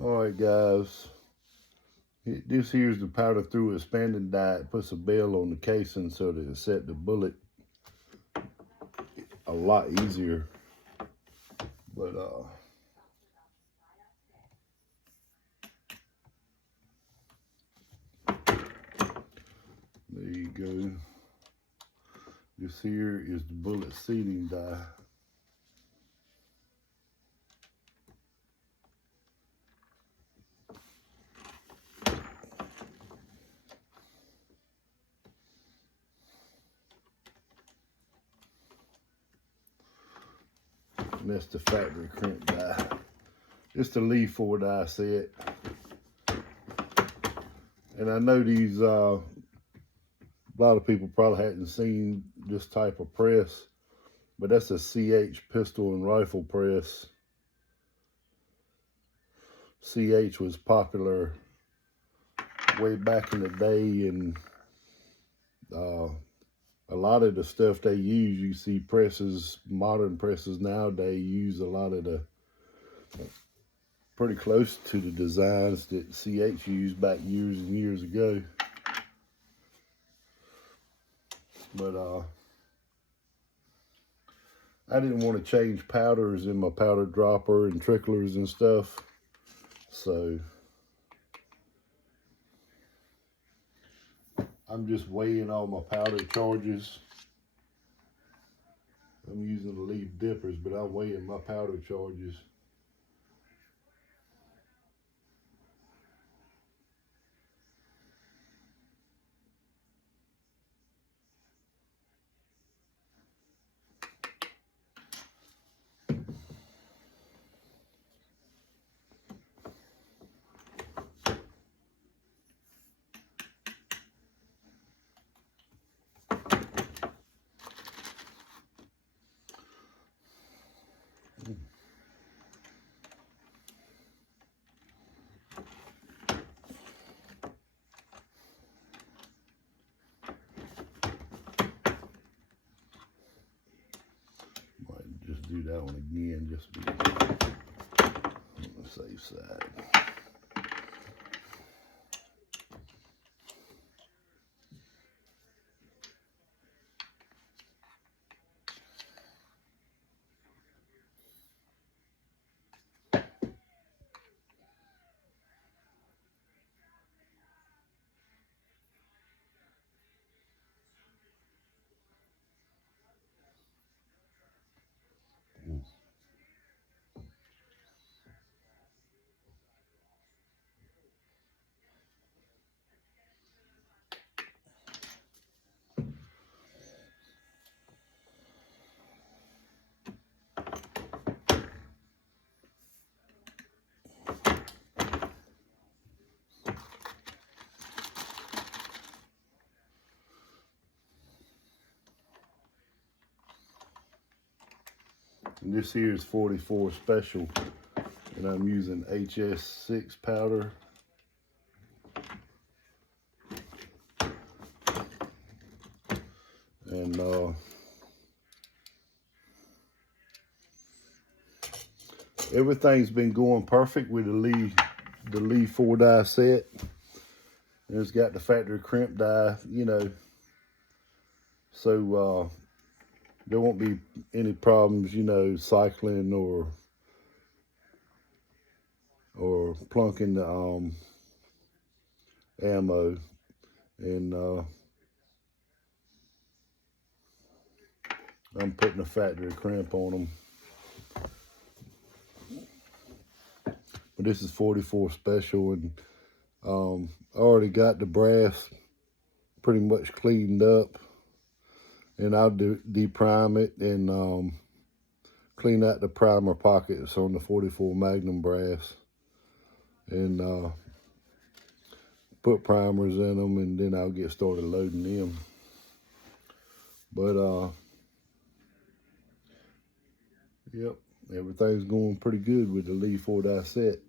All right, guys. This here's the powder through expanding die. It puts a bell on the casing so that it set the bullet a lot easier. But there you go. This here is the bullet seating die. And that's the factory crimp die. It's the Lee 4 die set. And I know these, a lot of people probably hadn't seen this type of press, but that's a CH pistol and rifle press. CH was popular way back in the day, and a lot of the stuff they use, you see presses, modern presses nowadays use a lot of the, pretty close to the designs that CH used back years and years ago. But I didn't want to change powders in my powder dropper and tricklers and stuff, so I'm just weighing all my powder charges. I'm using the leaf dippers, but I'm weighing my powder charges. Do that one again, just to be on the safe side. And this here is 44 special, and I'm using HS6 powder. And everything's been going perfect with the Lee 4 die set. And it's got the factory crimp die, you know, so there won't be any problems, you know, cycling or plunking the ammo. And I'm putting a factory crimp on them. But this is 44 special, and I already got the brass pretty much cleaned up, and I'll deprime it and clean out the primer pockets on the 44 Magnum brass, and put primers in them, and then I'll get started loading them. But yep, everything's going pretty good with the Lee 4 die set.